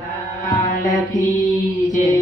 લાલ કી જય।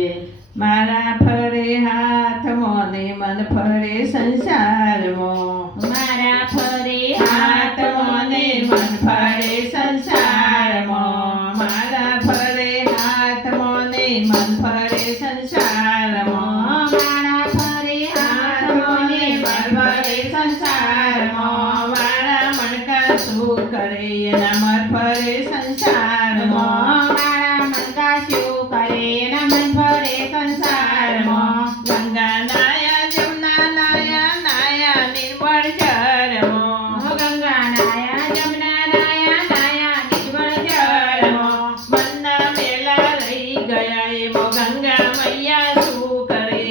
મારા ફરે હાથમાં ને મન ફરે સંસારમાં, મારા ફરે હાથમાં ને મન ફરે સંસારમાં, મારા ફરે હાથમાં ને મન ફરે સંસારમાં, મારા ફરે હાથમાં ને મન ફરે સંસારમાં, મારા મણકા શું કરે એના મન ફરે સંસારમાં, મારા મનકા શું કરે એના મન ફરે સંસારમાં, ગંગા નાયા જમના નાયા નાયા નિર્મળ જળમાં, ગંગા નાયા જમના નાયા નાયા નિર્મળ જળમાં, મનના મેલા રહી ગયા એમાં ગંગા મૈયા શું કરે,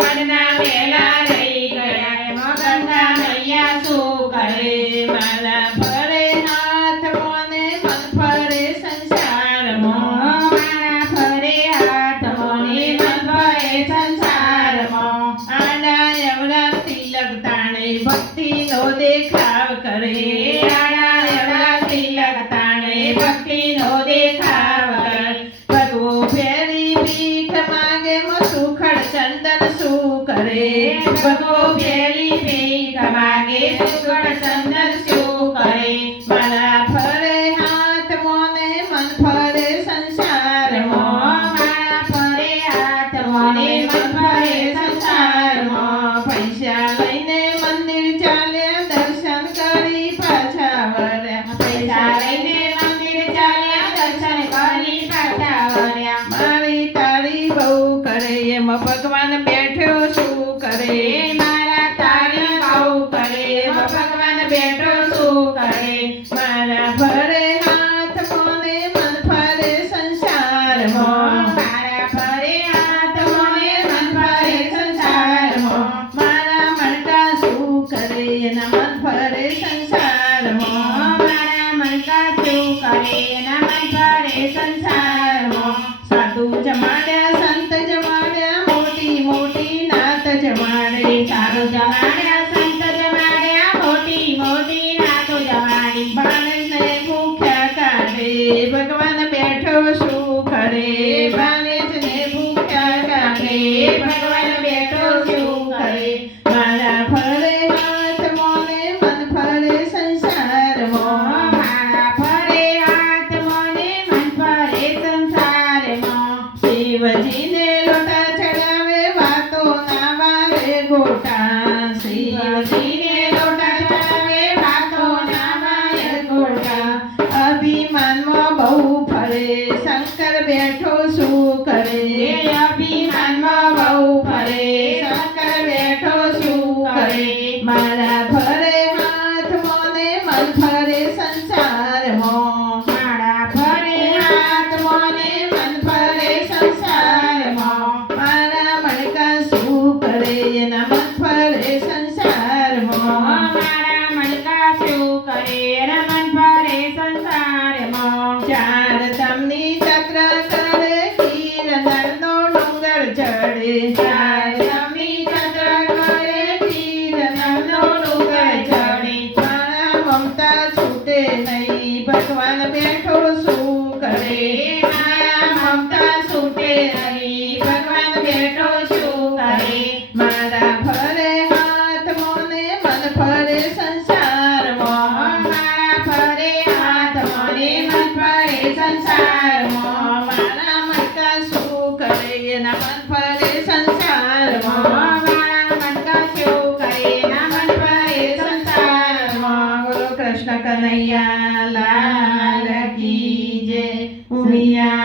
મનના મેલા રહી ગયા એમાં ગંગા મૈયા શું કરે, મારા ફરે હાથમાં ને મન ફરે સંસારમાં, મારા ફરે હાથમાં ને મન ફરે સંસારમાં, આડા એવડા તિલક તાણે ભક્તિનો દેખાવ કરે, આડા એવડા તિલક તાણે ભક્તિનો દેખાવ કરે, ભગવો ફેરી ભીખ માગે સુખડ ચંદન શું કરે, ભગવો ફેરી ભીખ માગે સુગંધ ચંદન શું કરે, મારા ફરે હાથમાં ને મન ફરે સંસારમાં, મારા ફરે હાથમાં ને મન ફરે સંસારમાં, પૈસા લઈને મંદિર ચાલ્યા દર્શન કરી પાછા વર્યા, પૈસા લઈને મંદિર ચાલ્યા દર્શન કરી પાછા વર્યા, મારી તારી બહુ કરે એમાં ભગવાન બેઠો શું કરે, મારા તારી બહુ કરે એમાં ભગવાન બેઠો શું કરે, મારા ફરે હાથમાં ને મન ફરે સંસારમાં, મારા ફરે હાથમાં ને મન ફરે સંસારમાં, મારા મણકા શું કરે એના મન ફરે સંસારમાં, મારા મનકા શું કરે એના મન ફરે સંસારમાં, સાધુ જમાડ્યા સંત જમાડ્યા મોટી મોટી નાત જમાડે, સારું જમાડ્યા સંત જમાડ્યા મોટી મોટી નાતો જમાડી, બાળકને ભૂખ્યા કાઢે ભગવાન બેઠો શું કરે, બાળકને ભૂખ્યા કાઢે ભગવાન બેઠો શું કરે, મારા ફરે હાથમાં ને મન ફરે સંસારમાં, મારા ફરે હાથમાં ને મન ફરે સંસારમાં, શિવજીને લોટા ચડાવે વાતો ના વારે ગોટા, શિવજીને લોટા ચડાવે વાતો ના વારે ગોટા, અભિમાનમાં બહુ ફરે શંકર બેઠો શું કરે, એ અભિમાનમાં બહુ ફરે શંકર બેઠો શું કરે, મારા ફરે હાથમાં ને મન ફરે સંસારમાં, મારા ફરે હાથમાં ને મન ફરે સંસારમાં, મારા મણકા શું કરે એના મન ફરે સંસારમાં, મારા મનકા શું કરે એના મન ફરે સંસારમાં, ચાર તમની ચક્ર કરે કીર્તનનો ડુંગર ચડે, ચાર તમની ચક્ર કરે કીર્તનનો ડુંગર ચડે, મારા મમતા છૂટે નહીં ભગવાન બેઠો શું કરે, મારા મમતા છૂટે નહીં ભગવાન બેઠો શું કરે, મારા ફરે હાથમાં ને મન ફરે સંસારમાં, મારા ફરે હાથમાં ને મન ફરે સંસારમાં, મારા મનકા શું કરે એના મન ફરે સંસારમાં, મારા મનકા શું કરે એના મન ફરે સંસારમાં, બોલો કૃષ્ણ કનૈયા લાલ કી જય, ઉમિયા